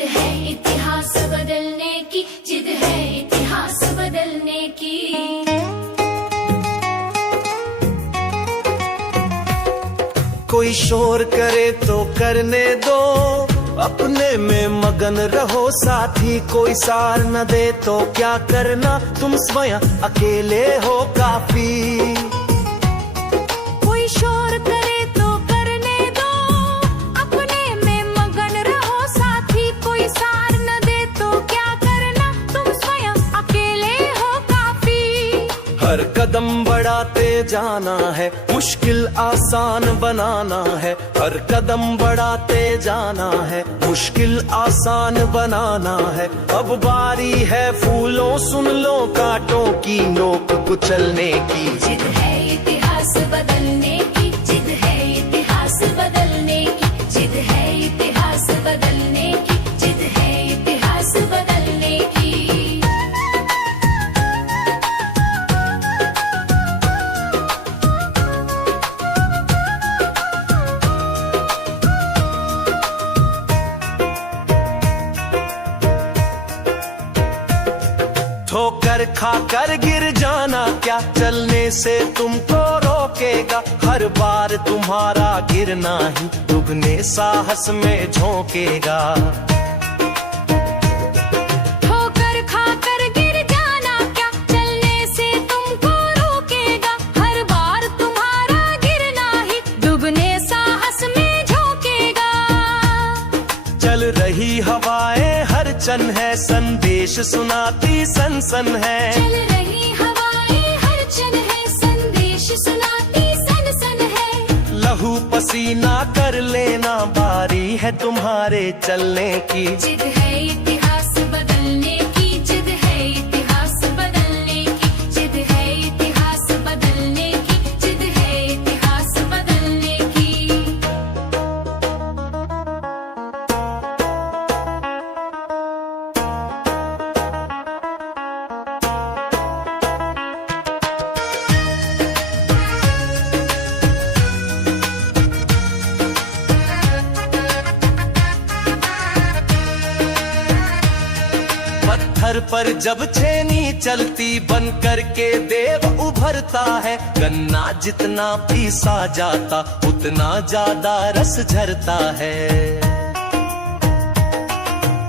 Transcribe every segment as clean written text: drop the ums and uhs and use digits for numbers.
जिद है इतिहास बदलने की, जिद है इतिहास बदलने की। कोई शोर करे तो करने दो, अपने में मगन रहो साथी। कोई सार न दे तो क्या करना, तुम स्वयं अकेले हो काफी। कोई शोर करे तो करने दो, अपने में मगन रहो साथी। कोई सार न दे तो क्या करना, तुम स्वयं अकेले हो काफी। हर कदम बढ़ाते जाना है, मुश्किल आसान बनाना है। हर कदम बढ़ाते जाना है, मुश्किल आसान बनाना है। अब बारी है फूलों सुन लो कांटों की, नोक कुचलने की। जिद है इतिहास बदलने की, जिद है इतिहास बदलने की। जिद है इतिहास बदलने की, जिद है इतिहास बदलने की। ठोकर खाकर गिर जाना क्या, चलने से तुमको रोकेगा। हर बार तुम्हारा गिरना ही दुगने साहस में झोंकेगा। ठोकर खाकर गिर जाना क्या, चलने से तुमको रोकेगा। हर बार तुम्हारा गिरना ही दुगने साहस में झोंकेगा। चल रही हवाएं हर चन है, संदेश सुनाती सनसन है। चल रही हवाएं हर चन है, संदेश सुनाती सनसन है। लहू पसीना कर लेना, बारी है तुम्हारे चलने की। जिद है इतिहास बदलने की, जिद है इतिहास बदलने की। जिद है इतिहास बदलने की, जिद है इतिहास बदलने की। पत्थर पर जब छेनी चलती, बन कर के देव उभरता है। गन्ना जितना पीसा जाता, उतना ज्यादा रस झरता है।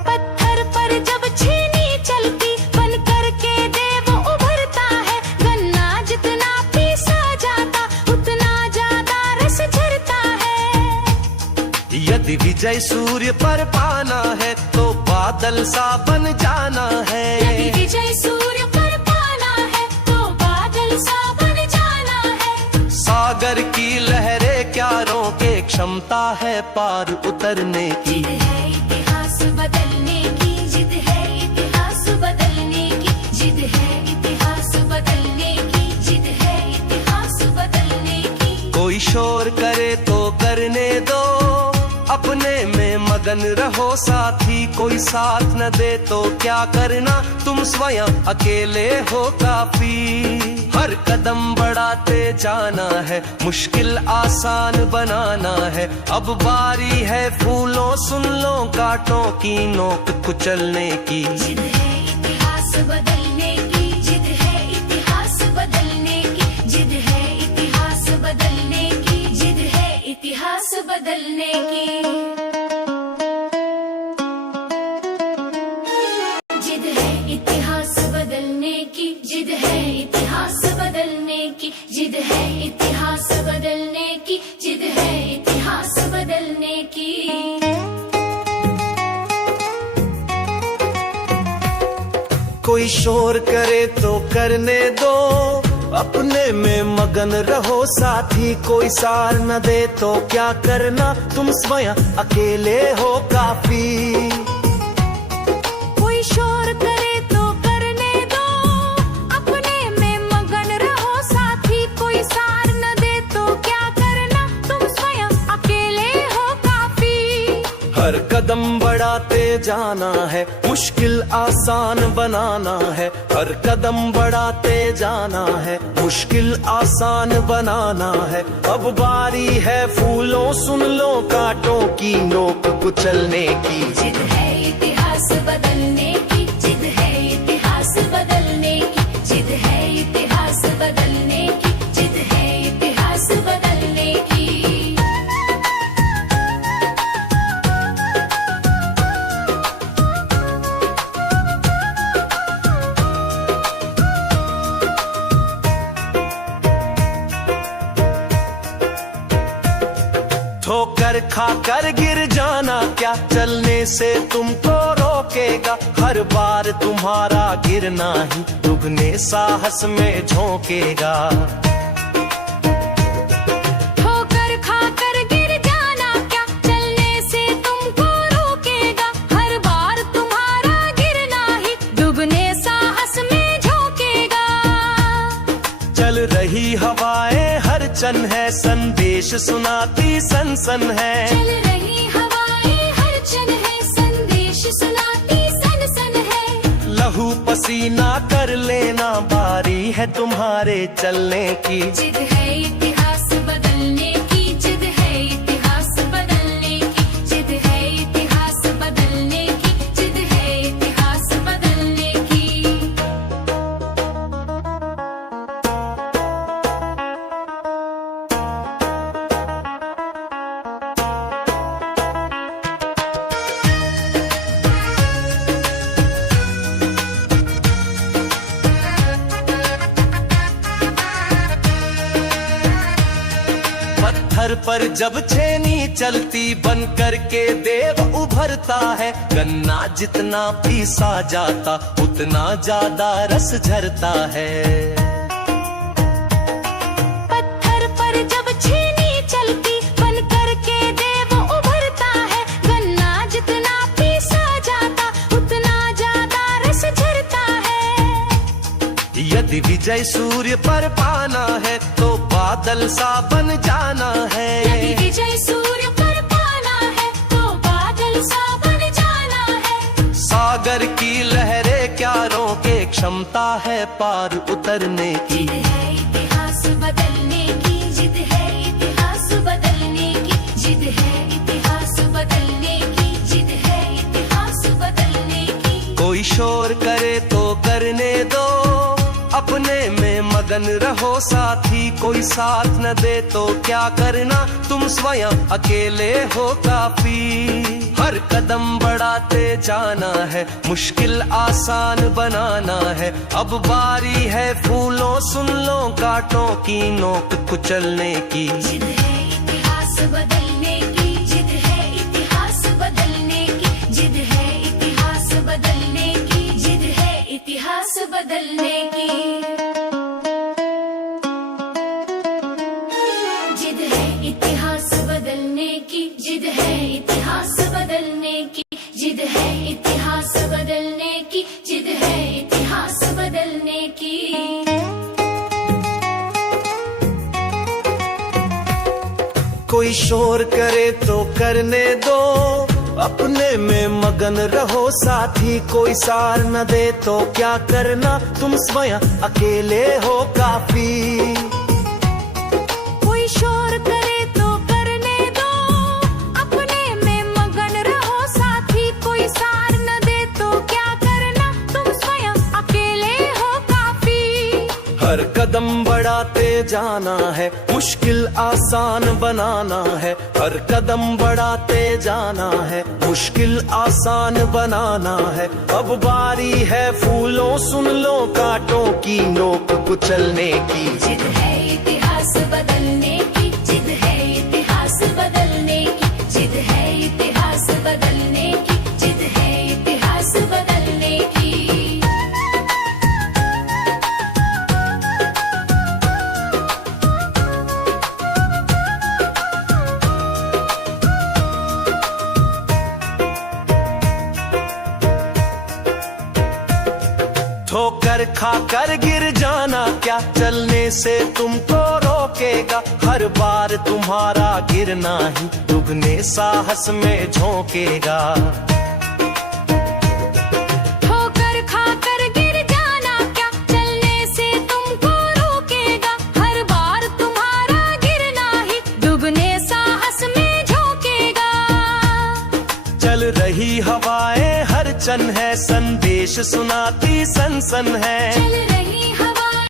पत्थर पर जब छेनी चलती, बन कर के देव उभरता है। गन्ना जितना पीसा जाता, उतना ज्यादा रस झरता है। यदि विजय सूर्य पर पाना है, तो बादल सा बन जाना है। यदि विजय सूर्य पर पाना है, तो बादल सा बन जाना है। सागर की लहरें क्या रोके, क्षमता है पार उतरने की। जिद है इतिहास बदलने की, जिद है इतिहास बदलने की। जिद है इतिहास बदलने की, जिद है इतिहास बदलने की। कोई शोर करे तो करने दो, अपने में मगन रहो साथी। कोई साथ न दे तो क्या करना, तुम स्वयं अकेले हो काफी। हर कदम बढ़ाते जाना है, मुश्किल आसान बनाना है। अब बारी है फूलों सुन लो कांटों की, नोक कुचलने की। जिद है इतिहास बदलने की, जिद है इतिहास बदलने की। जिद है इतिहास बदलने की, जिद है इतिहास बदलने की। जिद है इतिहास बदलने की, जिद है इतिहास बदलने की। जिद है इतिहास बदलने की, जिद है इतिहास बदलने की। कोई शोर करे तो करने दो, अपने में मगन रहो साथी। कोई सार न दे तो क्या करना, तुम स्वयं अकेले हो काफी। कोई शोर करे तो करने दो, अपने में मगन रहो साथी। कोई सार न दे तो क्या करना, तुम स्वयं अकेले हो काफी। हर कदम बढ़ाते जाना है, मुश्किल आसान बनाना है। हर कदम बढ़ाते जाना है, मुश्किल आसान बनाना है। अब बारी है फूलों सुन लो कांटों की, नोक कुचलने की। जिद है खाकर गिर जाना क्या चलने से तुमको रोकेगा। हर बार तुम्हारा गिरना ही दुगने साहस में झोंकेगा। ठोकर खाकर गिर जाना क्या चलने से तुमको रोकेगा। हर बार तुम्हारा गिरना ही दुगने साहस में झोंकेगा। चल रही हवाएं हर चन है संदेश सुनाती सनसन है। चल रही हवाएं हर चन है संदेश सुनाती सनसन है। लहू पसीना कर लेना बारी है तुम्हारे चलने की। जिद है इतिहास बदलने की, जिद है इतिहास बदलने की, जिद है इतिहास बदलने की, जिद है इतिहास बदलने की। पत्थर पर जब छेनी चलती बन करके देव उभरता है। गन्ना जितना पीसा जाता उतना ज्यादा रस झरता है। पत्थर पर जब छेनी चलती बन करके देव उभरता है। गन्ना जितना पीसा जाता उतना ज्यादा रस झरता है। यदि विजय सूर्य पर पाना है तो बादल सा बन जाना है। यदि विजय सूर्य पर पाना है तो बादल सा बन जाना है। सागर की लहरें क्या रोके क्षमता है पार उतरने की। जिद है इतिहास बदलने की, जिद है इतिहास बदलने की, जिद है इतिहास बदलने की, जिद है इतिहास बदलने की। कोई शोर करे तो करने दो अपने में मगन रहो साथी। कोई साथ न दे तो क्या करना तुम स्वयं अकेले हो काफी। हर कदम बढ़ाते जाना है मुश्किल आसान बनाना है। अब बारी है फूलों सुन लो कांटों की नोक कुचलने की। जिद है इतिहास बदलने की, जिद है इतिहास बदलने की, जिद है इतिहास बदलने की, जिद है इतिहास बदलने की। जिद है इतिहास बदलने की, जिद है इतिहास बदलने की, जिद है इतिहास बदलने की, जिद है इतिहास बदलने की। कोई शोर करे तो करने दो अपने में मगन रहो साथी। कोई सार न दे तो क्या करना तुम स्वयं अकेले हो काफी। कोई शोर करे तो करने दो अपने में मगन रहो साथी। कोई सार न दे तो क्या करना तुम स्वयं अकेले हो काफी। हर कदम बढ़ाते जाना है मुश्किल आसान बनाना है। हर कदम बढ़ाते जाना है मुश्किल आसान बनाना है। अब बारी है फूलों सुन लो कांटों की नोक कुचलने की। जिद है इतिहास बदलने की, जिद है इतिहास बदलने की, जिद है इतिहास बदलने की, जिद है इतिहास बदलने की। ठोकर खाकर गिर जाना क्या चलने से तुमको रोकेगा। हर बार तुम्हारा गिरना ही दुगने साहस में झोंकेगा। ठोकर खाकर गिर जाना क्या चलने से तुमको रोकेगा। हर बार तुम्हारा गिरना ही दुगने साहस में झोंकेगा। चल रही हवाएं हर चन है संदेश सुनाती सनसन है। चल रही